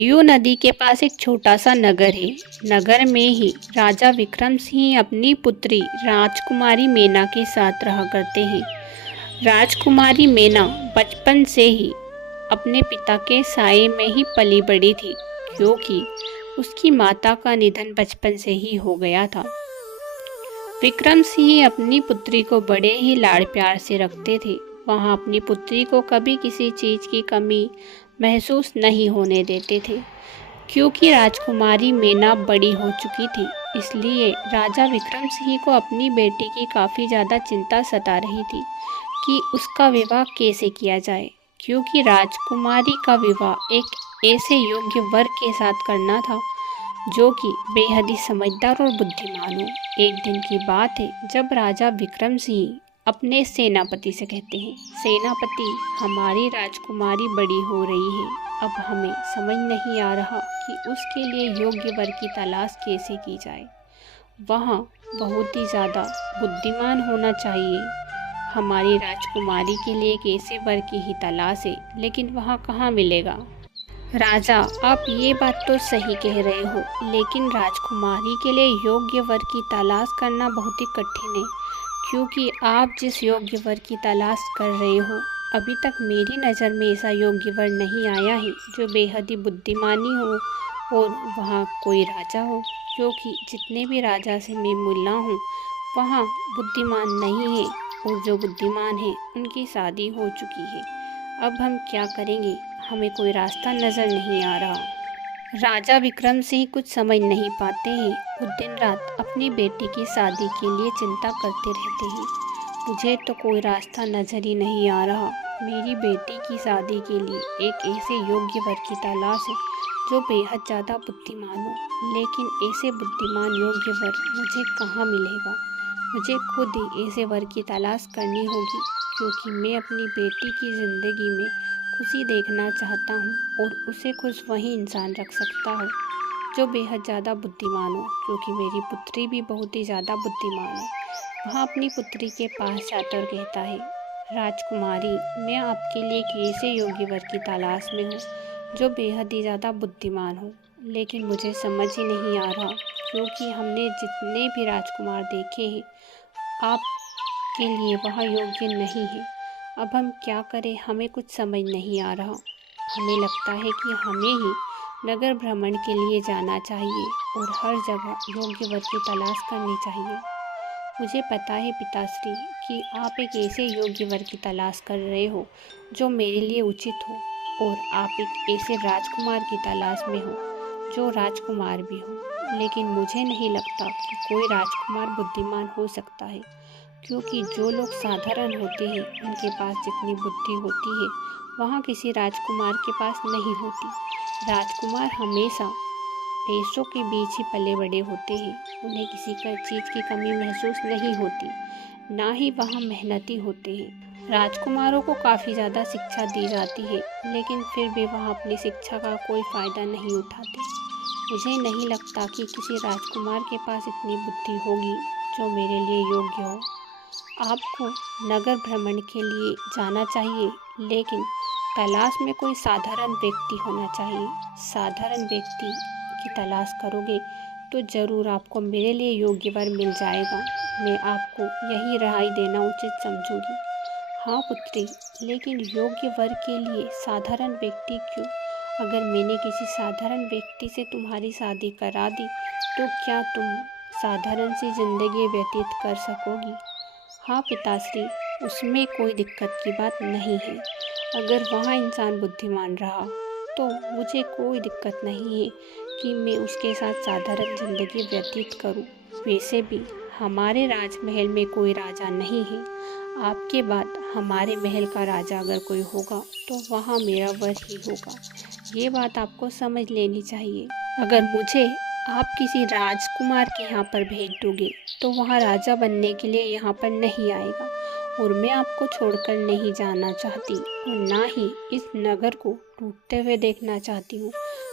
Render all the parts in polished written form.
You नदी के पास एक छोटा सा नगर है। नगर में ही राजा विक्रम सिंह अपनी पुत्री राजकुमारी मेना के साथ रहा करते हैं। राजकुमारी मेना बचपन से ही अपने पिता के साए में ही पली बड़ी थी, क्योंकि उसकी माता का निधन बचपन से ही हो गया था। विक्रम सिंह अपनी पुत्री को बड़े ही लाड़ प्यार से रखते थे। वहाँ अपनी पुत्री को कभी किसी चीज़ की कमी महसूस नहीं होने देते थे। क्योंकि राजकुमारी मेना बड़ी हो चुकी थी, इसलिए राजा विक्रम सिंह को अपनी बेटी की काफ़ी ज़्यादा चिंता सता रही थी कि उसका विवाह कैसे किया जाए। क्योंकि राजकुमारी का विवाह एक ऐसे योग्य वर के साथ करना था जो कि बेहद ही समझदार और बुद्धिमान हो। एक दिन की बात है जब राजा विक्रम सिंह अपने सेनापति से कहते हैं, सेनापति, हमारी राजकुमारी बड़ी हो रही है। अब हमें समझ नहीं आ रहा कि उसके लिए योग्य वर की तलाश कैसे की जाए। वहाँ बहुत ही ज़्यादा बुद्धिमान होना चाहिए। हमारी राजकुमारी के लिए एक ऐसे वर की ही तलाश है, लेकिन वहाँ कहाँ मिलेगा। राजा, आप ये बात तो सही कह रहे हो, लेकिन राजकुमारी के लिए योग्य वर की तलाश करना बहुत ही कठिन है। क्योंकि आप जिस योग्य वर की तलाश कर रहे हो, अभी तक मेरी नज़र में ऐसा योग्य वर नहीं आया है जो बेहद ही बुद्धिमानी हो और वहाँ कोई राजा हो। क्योंकि जितने भी राजा से मैं मिला हूँ, वहाँ बुद्धिमान नहीं है, और जो बुद्धिमान है उनकी शादी हो चुकी है। अब हम क्या करेंगे, हमें कोई रास्ता नज़र नहीं आ रहा। राजा विक्रम सिंह कुछ समझ नहीं पाते हैं। वो दिन रात अपनी बेटी की शादी के लिए चिंता करते रहते हैं। मुझे तो कोई रास्ता नज़र ही नहीं आ रहा। मेरी बेटी की शादी के लिए एक ऐसे योग्य वर की तलाश है जो बेहद ज़्यादा बुद्धिमान हो, लेकिन ऐसे बुद्धिमान योग्य वर मुझे कहाँ मिलेगा। मुझे खुद ही ऐसे वर की तलाश करनी होगी, क्योंकि मैं अपनी बेटी की ज़िंदगी में खुशी देखना चाहता हूँ और उसे खुश वही इंसान रख सकता हो जो बेहद ज़्यादा बुद्धिमान हो। क्योंकि मेरी पुत्री भी बहुत ही ज़्यादा बुद्धिमान है। वहाँ अपनी पुत्री के पास जाकर कहता है, राजकुमारी, मैं आपके लिए एक ऐसे योग्य वर की तलाश में हूँ जो बेहद ही ज़्यादा बुद्धिमान हो, लेकिन मुझे समझ ही नहीं आ रहा। क्योंकि हमने जितने भी राजकुमार देखे हैं, आपके लिए वह योग्य नहीं है। अब हम क्या करें, हमें कुछ समझ नहीं आ रहा। हमें लगता है कि हमें ही नगर भ्रमण के लिए जाना चाहिए और हर जगह योग्य वर की तलाश करनी चाहिए। मुझे पता है पिताश्री कि आप एक ऐसे योग्य वर की तलाश कर रहे हो जो मेरे लिए उचित हो, और आप एक ऐसे राजकुमार की तलाश में हो जो राजकुमार भी हो। लेकिन मुझे नहीं लगता कि कोई राजकुमार बुद्धिमान हो सकता है। क्योंकि जो लोग साधारण होते हैं उनके पास जितनी बुद्धि होती है, वहाँ किसी राजकुमार के पास नहीं होती। राजकुमार हमेशा पैसों के बीच ही पले बड़े होते हैं। उन्हें किसी का चीज़ की कमी महसूस नहीं होती, ना ही वहाँ मेहनती होते हैं। राजकुमारों को काफ़ी ज़्यादा शिक्षा दी जाती है, लेकिन फिर भी वहाँ अपनी शिक्षा का कोई फ़ायदा नहीं उठाते। मुझे नहीं लगता कि किसी राजकुमार के पास इतनी बुद्धि होगी जो मेरे लिए योग्य हो। आपको नगर भ्रमण के लिए जाना चाहिए, लेकिन तलाश में कोई साधारण व्यक्ति होना चाहिए। साधारण व्यक्ति की तलाश करोगे तो ज़रूर आपको मेरे लिए योग्य वर मिल जाएगा। मैं आपको यही राय देना उचित समझूंगी। हाँ पुत्री, लेकिन योग्य वर के लिए साधारण व्यक्ति क्यों? अगर मैंने किसी साधारण व्यक्ति से तुम्हारी शादी करा दी, तो क्या तुम साधारण सी ज़िंदगी व्यतीत कर सकोगी? हाँ पिताश्री, उसमें कोई दिक्कत की बात नहीं है। अगर वहाँ इंसान बुद्धिमान रहा तो मुझे कोई दिक्कत नहीं है कि मैं उसके साथ साधारण ज़िंदगी व्यतीत करूं। वैसे भी हमारे राजमहल में कोई राजा नहीं है। आपके बाद हमारे महल का राजा अगर कोई होगा तो वहाँ मेरा वर ही होगा। ये बात आपको समझ लेनी चाहिए। अगर मुझे आप किसी राजकुमार के यहाँ पर भेज दोगे तो वहाँ राजा बनने के लिए यहाँ पर नहीं आएगा, और मैं आपको छोड़कर नहीं जाना चाहती, और ना ही इस नगर को टूटते हुए देखना चाहती हूँ।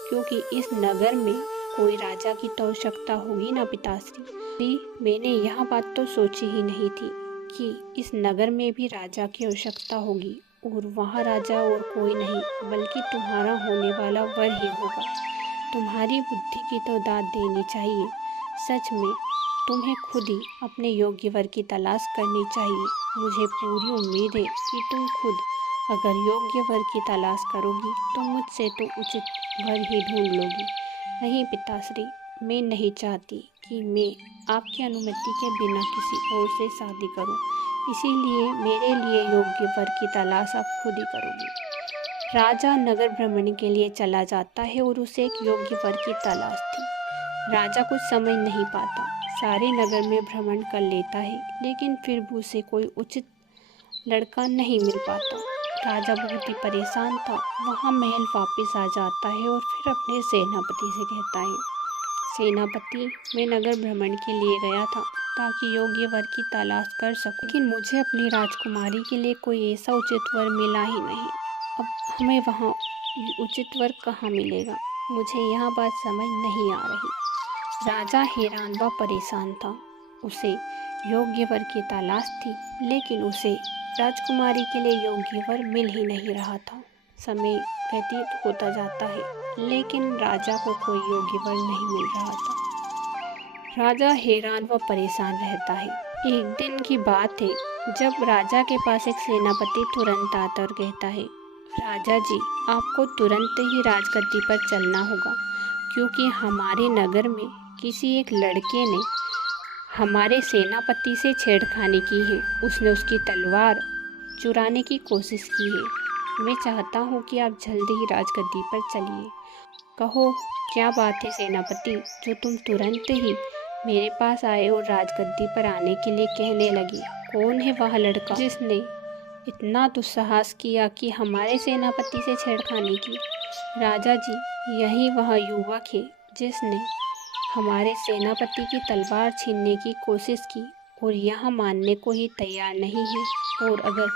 क्योंकि इस नगर में कोई राजा की तो आवश्यकता होगी ना पिताश्री। मैंने यह बात तो सोची ही नहीं थी कि इस नगर में भी राजा की आवश्यकता होगी, और वहाँ राजा और कोई नहीं बल्कि तुम्हारा होने वाला वर ही होगा। तुम्हारी बुद्धि की तो दाद देनी चाहिए। सच में तुम्हें खुद ही अपने योग्य वर की तलाश करनी चाहिए। मुझे पूरी उम्मीद है कि तुम खुद अगर योग्य वर की तलाश करोगी तो मुझसे तो उचित वर ही ढूंढ लोगी। नहीं पिताश्री, मैं नहीं चाहती कि मैं आपकी अनुमति के बिना किसी और से शादी करूं। इसीलिए मेरे लिए योग्य वर की तलाश आप खुद ही करोगी। राजा नगर भ्रमण के लिए चला जाता है और उसे एक योग्य वर की तलाश थी। राजा कुछ समझ नहीं पाता, सारे नगर में भ्रमण कर लेता है लेकिन फिर भी उसे कोई उचित लड़का नहीं मिल पाता। राजा बहुत ही परेशान था। वहाँ महल वापस आ जाता है और फिर अपने सेनापति से कहता है, सेनापति, मैं नगर भ्रमण के लिए गया था ताकि योग्य वर की तलाश कर सकूं, लेकिन मुझे अपनी राजकुमारी के लिए कोई ऐसा उचित वर मिला ही नहीं। अब हमें वहाँ उचित वर कहाँ मिलेगा? मुझे यह बात समझ नहीं आ रही। राजा हैरान व परेशान था। उसे योग्य वर की तलाश थी लेकिन उसे राजकुमारी के लिए योग्य वर मिल ही नहीं रहा था। समय व्यतीत होता जाता है लेकिन राजा को कोई योग्य वर नहीं मिल रहा था। राजा हैरान व परेशान रहता है। एक दिन की बात है जब राजा के पास एक सेनापति तुरंत आता और कहता है, राजा जी, आपको तुरंत ही राजगद्दी पर चलना होगा क्योंकि हमारे नगर में किसी एक लड़के ने हमारे सेनापति से छेड़खानी की है। उसने उसकी तलवार चुराने की कोशिश की है। मैं चाहता हूँ कि आप जल्दी ही राजगद्दी पर चलिए। कहो, क्या बात है सेनापति, जो तुम तुरंत ही मेरे पास आए और राजगद्दी पर आने के लिए कहने लगे? कौन है वह लड़का जिसने इतना दुस्साहस किया कि हमारे सेनापति से छेड़खानी की? राजा जी, यही वह युवक है जिसने हमारे सेनापति की तलवार छीनने की कोशिश की और यह मानने को ही तैयार नहीं है, और अगर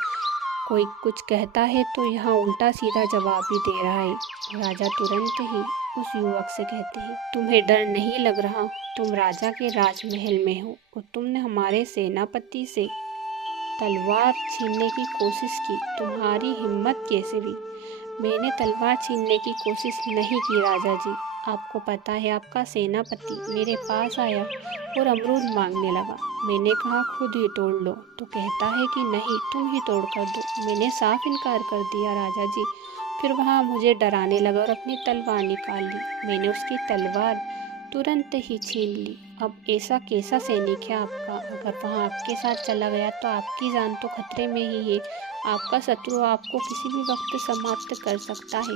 कोई कुछ कहता है तो यहाँ उल्टा सीधा जवाब ही दे रहा है। राजा तुरंत ही उस युवक से कहते हैं, तुम्हें डर नहीं लग रहा? तुम राजा के राजमहल में हो और तुमने हमारे सेनापति से तलवार छीनने की कोशिश की। तुम्हारी हिम्मत कैसे हुई? मैंने तलवार छीनने की कोशिश नहीं की राजा जी। आपको पता है, आपका सेनापति मेरे पास आया और अमरूद मांगने लगा। मैंने कहा खुद ही तोड़ लो तो कहता है कि नहीं, तुम ही तोड़ कर दो। मैंने साफ इनकार कर दिया राजा जी। फिर वहाँ मुझे डराने लगा और अपनी तलवार निकाल ली। मैंने उसकी तलवार तुरंत ही छीन ली। अब ऐसा कैसा सैनिक है आपका? अगर वहाँ आपके साथ चला गया तो आपकी जान तो खतरे में ही है। आपका शत्रु आपको किसी भी वक्त समाप्त कर सकता है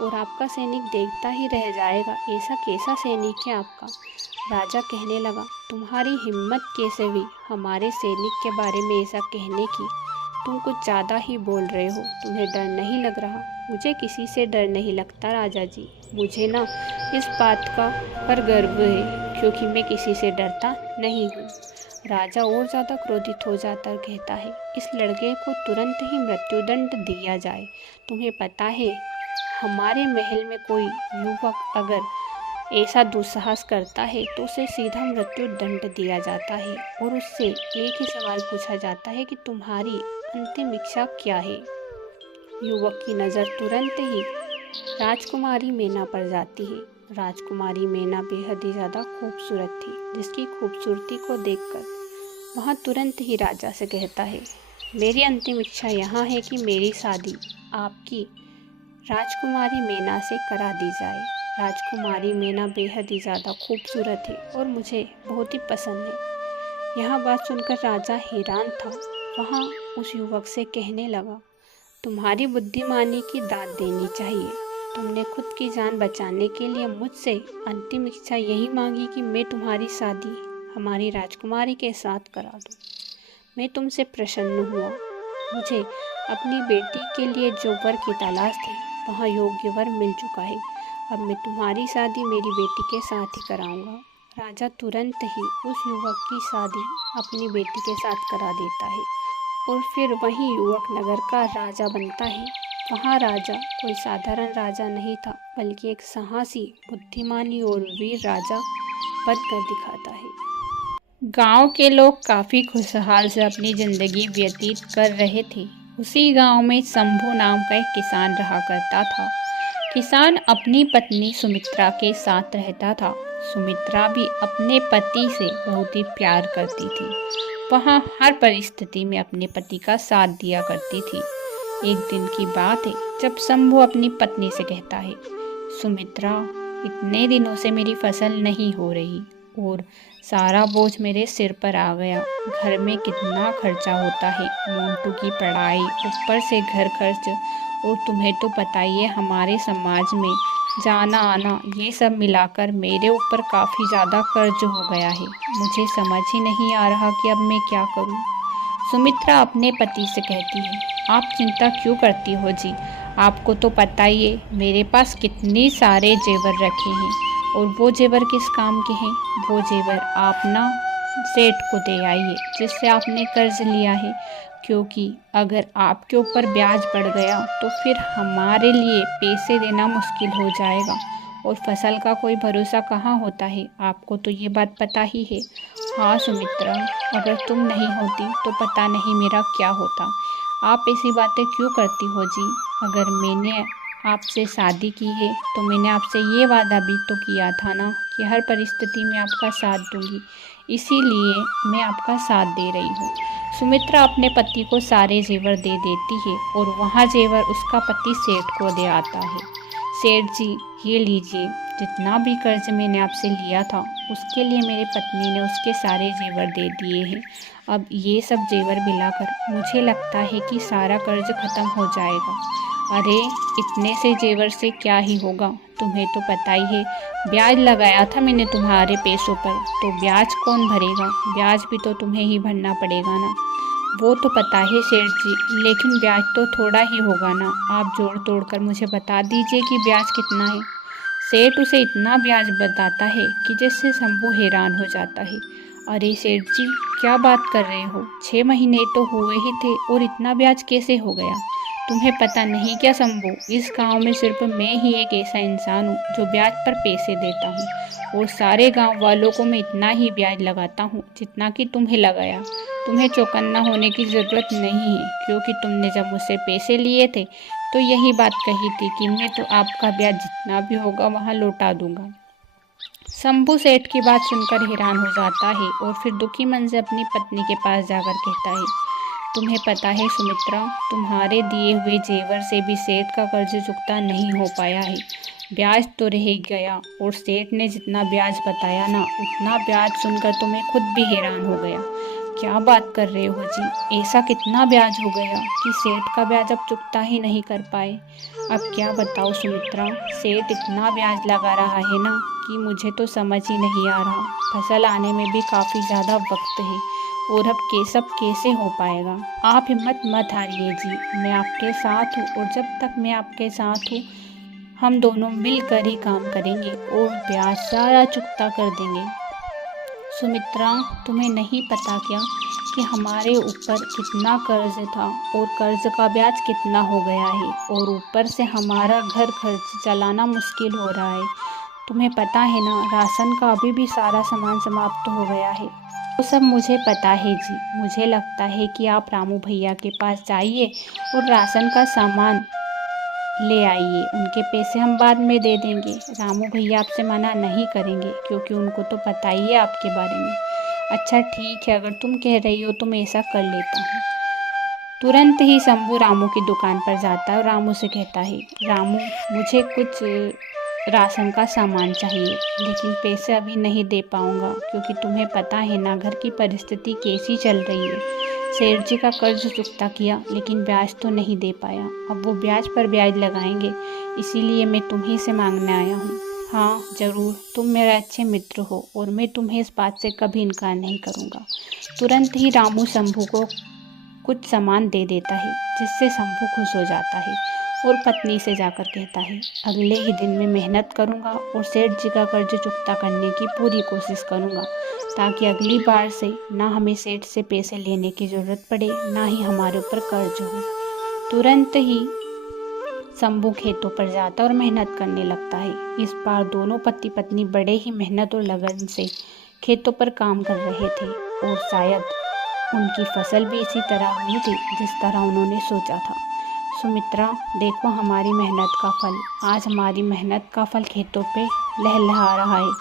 और आपका सैनिक देखता ही रह जाएगा। ऐसा कैसा सैनिक है आपका? राजा कहने लगा, तुम्हारी हिम्मत कैसे हुई हमारे सैनिक के बारे में ऐसा कहने की? तुम कुछ ज़्यादा ही बोल रहे हो। तुम्हें डर नहीं लग रहा? मुझे किसी से डर नहीं लगता राजा जी। मुझे ना इस बात का पर गर्व है क्योंकि मैं किसी से डरता नहीं हूँ। राजा और ज़्यादा क्रोधित हो जाता और कहता है, इस लड़के को तुरंत ही मृत्युदंड दिया जाए। तुम्हें पता है, हमारे महल में कोई युवक अगर ऐसा दुस्साहस करता है तो उसे सीधा मृत्यु दंड दिया जाता है और उससे एक ही सवाल पूछा जाता है कि तुम्हारी अंतिम इच्छा क्या है? युवक की नज़र तुरंत ही राजकुमारी मैना पर जाती है। राजकुमारी मैना बेहद ही ज़्यादा खूबसूरत थी, जिसकी खूबसूरती को देखकर वह तुरंत ही राजा से कहता है, मेरी अंतिम इच्छा यहाँ है कि मेरी शादी आपकी राजकुमारी मैना से करा दी जाए। राजकुमारी मैना बेहद ही ज़्यादा खूबसूरत है और मुझे बहुत ही पसंद है। यह बात सुनकर राजा हैरान था। वहाँ उस युवक से कहने लगा, तुम्हारी बुद्धिमानी की दाद देनी चाहिए। तुमने खुद की जान बचाने के लिए मुझसे अंतिम इच्छा यही मांगी कि मैं तुम्हारी शादी हमारी राजकुमारी के साथ करा दूँ। मैं तुमसे प्रसन्न हुआ। मुझे अपनी बेटी के लिए जो वर की तलाश थी वहाँ योग्य वर मिल चुका है। अब मैं तुम्हारी शादी मेरी बेटी के साथ ही कराऊंगा। राजा तुरंत ही उस युवक की शादी अपनी बेटी के साथ करा देता है और फिर वही युवक नगर का राजा बनता है। वहाँ राजा कोई साधारण राजा नहीं था, बल्कि एक साहसी, बुद्धिमानी और वीर राजा बनकर दिखाता है। गांव के लोग काफ़ी खुशहाल से अपनी ज़िंदगी व्यतीत कर रहे थे। उसी गांव में शंभू नाम का एक किसान रहा करता था। किसान अपनी पत्नी सुमित्रा के साथ रहता था। सुमित्रा भी अपने पति से बहुत ही प्यार करती थी। वह हर परिस्थिति में अपने पति का साथ दिया करती थी। एक दिन की बात है जब शंभू अपनी पत्नी से कहता है, सुमित्रा, इतने दिनों से मेरी फसल नहीं हो रही और सारा बोझ मेरे सिर पर आ गया। घर में कितना खर्चा होता है, मोंटू की पढ़ाई, ऊपर से घर खर्च, और तुम्हें तो पता ही है हमारे समाज में जाना आना, ये सब मिलाकर मेरे ऊपर काफ़ी ज़्यादा कर्ज हो गया है। मुझे समझ ही नहीं आ रहा कि अब मैं क्या करूं। सुमित्रा अपने पति से कहती है, आप चिंता क्यों करती हो जी, आपको तो पता ही है मेरे पास कितने सारे जेवर रखे हैं, और वो जेवर किस काम के हैं? वो जेवर आप ना सेठ को दे आइए जिससे आपने कर्ज लिया है, क्योंकि अगर आपके ऊपर ब्याज बढ़ गया तो फिर हमारे लिए पैसे देना मुश्किल हो जाएगा, और फसल का कोई भरोसा कहाँ होता है, आपको तो ये बात पता ही है। हाँ सुमित्रा, अगर तुम नहीं होती तो पता नहीं मेरा क्या होता। आप ऐसी बातें क्यों करती हो जी? अगर मैंने आपसे शादी की है तो मैंने आपसे ये वादा भी तो किया था ना कि हर परिस्थिति में आपका साथ दूंगी, इसीलिए मैं आपका साथ दे रही हूँ। सुमित्रा अपने पति को सारे जेवर दे देती है और वहाँ जेवर उसका पति सेठ को दे आता है। सेठ जी, ये लीजिए, जितना भी कर्ज मैंने आपसे लिया था उसके लिए मेरी पत्नी ने उसके सारे जेवर दे दिए हैं। अब ये सब जेवर मिलाकर मुझे लगता है कि सारा कर्ज खत्म हो जाएगा। अरे, इतने से जेवर से क्या ही होगा, तुम्हें तो पता ही है ब्याज लगाया था मैंने तुम्हारे पैसों पर, तो ब्याज कौन भरेगा? ब्याज भी तो तुम्हें ही भरना पड़ेगा ना। वो तो पता है सेठ जी, लेकिन ब्याज तो थोड़ा ही होगा ना, आप जोड़ तोड़ कर मुझे बता दीजिए कि ब्याज कितना है। सेठ उसे इतना ब्याज बताता है कि जिससे शंभू हैरान हो जाता है। अरे सेठ जी, क्या बात कर रहे हो, 6 महीने तो हुए ही थे और इतना ब्याज कैसे हो गया? तुम्हें पता नहीं क्या शंभू, इस गांव में सिर्फ मैं ही एक ऐसा इंसान हूँ जो ब्याज पर पैसे देता हूँ, और सारे गांव वालों को मैं इतना ही ब्याज लगाता हूँ जितना कि तुम्हें लगाया। तुम्हें चौकन्ना होने की ज़रूरत नहीं है, क्योंकि तुमने जब मुझसे पैसे लिए थे तो यही बात कही थी कि मैं तो आपका ब्याज जितना भी होगा वहाँ लौटा दूंगा। शंभू सेठ की बात सुनकर हैरान हो जाता है और फिर दुखी मन से अपनी पत्नी के पास जाकर कहता है, तुम्हें पता है सुमित्रा, तुम्हारे दिए हुए जेवर से भी सेठ का कर्ज चुकता नहीं हो पाया है। ब्याज तो रह गया, और सेठ ने जितना ब्याज बताया ना, उतना ब्याज सुनकर तो मैं खुद भी हैरान हो गया। क्या बात कर रहे हो जी, ऐसा कितना ब्याज हो गया कि सेठ का ब्याज अब चुकता ही नहीं कर पाए? अब क्या बताओ सुमित्रा, सेठ इतना ब्याज लगा रहा है ना कि मुझे तो समझ ही नहीं आ रहा। फसल आने में भी काफ़ी ज़्यादा वक्त है, और अब सब कैसे हो पाएगा? आप हिम्मत मत हारिए जी, मैं आपके साथ हूँ, और जब तक मैं आपके साथ हूँ हम दोनों मिलकर ही काम करेंगे और ब्याज सारा चुकता कर देंगे। सुमित्रा, तुम्हें नहीं पता क्या कि हमारे ऊपर कितना कर्ज था और कर्ज का ब्याज कितना हो गया है, और ऊपर से हमारा घर खर्च चलाना मुश्किल हो रहा है। तुम्हें पता है ना, राशन का अभी भी सारा सामान समाप्त हो गया है। वो सब मुझे पता है जी, मुझे लगता है कि आप रामू भैया के पास जाइए और राशन का सामान ले आइए, उनके पैसे हम बाद में दे देंगे। रामू भैया आपसे मना नहीं करेंगे, क्योंकि उनको तो पता ही है आपके बारे में। अच्छा ठीक है, अगर तुम कह रही हो तो मैं ऐसा कर लेता हूँ। तुरंत ही शंभू रामू की दुकान पर जाता है और रामू से कहता है, रामू, मुझे कुछ राशन का सामान चाहिए, लेकिन पैसे अभी नहीं दे पाऊँगा, क्योंकि तुम्हें पता है ना घर की परिस्थिति कैसी चल रही है। सेठ जी का कर्ज चुकता किया, लेकिन ब्याज तो नहीं दे पाया। अब वो ब्याज पर ब्याज लगाएंगे, इसीलिए मैं तुम्ही से मांगने आया हूँ। हाँ ज़रूर, तुम मेरे अच्छे मित्र हो और मैं तुम्हें इस बात से कभी इनकार नहीं करूँगा। तुरंत ही रामू शंभू को कुछ सामान दे देता है, जिससे शंभू खुश हो जाता है और पत्नी से जाकर कहता है, अगले ही दिन मैं मेहनत करूँगा और सेठ जी का कर्ज चुकता करने की पूरी कोशिश करूँगा, ताकि अगली बार से ना हमें सेठ से पैसे लेने की ज़रूरत पड़े, ना ही हमारे ऊपर कर्ज हो। तुरंत ही शंभू खेतों पर जाता और मेहनत करने लगता है। इस बार दोनों पति पत्नी बड़े ही मेहनत और लगन से खेतों पर काम कर रहे थे, और शायद उनकी फसल भी इसी तरह हुई थी जिस तरह उन्होंने सोचा था। सुमित्रा, देखो हमारी मेहनत का फल। आज हमारी मेहनत का फल खेतों पे लहलहा रहा है।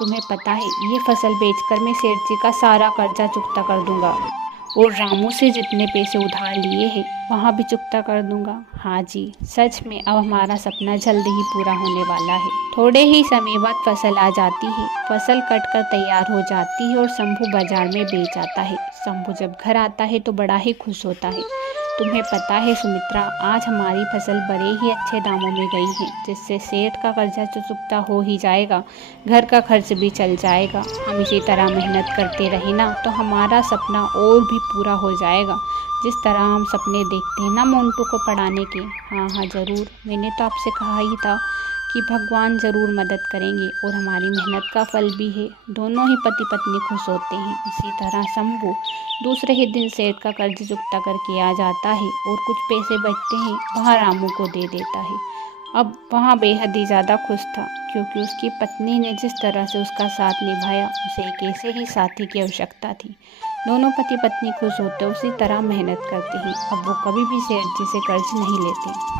तुम्हें पता है, ये फसल बेचकर मैं सेठ जी का सारा कर्जा चुकता कर दूंगा और रामू से जितने पैसे उधार लिए हैं वहाँ भी चुकता कर दूंगा। हाँ जी, सच में अब हमारा सपना जल्द ही पूरा होने वाला है। थोड़े ही समय बाद फसल आ जाती है। फसल कट कर तैयार हो जाती है और शंभू बाजार में बेच आता है। शंभू जब घर आता है तो बड़ा ही खुश होता है। तुम्हें पता है सुमित्रा, आज हमारी फसल बड़े ही अच्छे दामों में गई है, जिससे सेठ का कर्जा तो चुकता हो ही जाएगा, घर का खर्च भी चल जाएगा। हम इसी तरह मेहनत करते रहे ना तो हमारा सपना और भी पूरा हो जाएगा, जिस तरह हम सपने देखते हैं ना मोंटू को पढ़ाने के। हाँ हाँ ज़रूर, मैंने तो आपसे कहा ही था कि भगवान ज़रूर मदद करेंगे और हमारी मेहनत का फल भी है। दोनों ही पति पत्नी खुश होते हैं। इसी तरह शंभू दूसरे ही दिन सेठ का कर्ज चुकता करके आ जाता है और कुछ पैसे बचते हैं वहाँ रामू को दे देता है। अब वहाँ बेहद ही ज़्यादा खुश था, क्योंकि उसकी पत्नी ने जिस तरह से उसका साथ निभाया, उसे एक ऐसे ही साथी की आवश्यकता थी। दोनों पति पत्नी खुश होते उसी तरह मेहनत करते हैं। अब वो कभी भी सेठ जी से कर्ज नहीं लेते।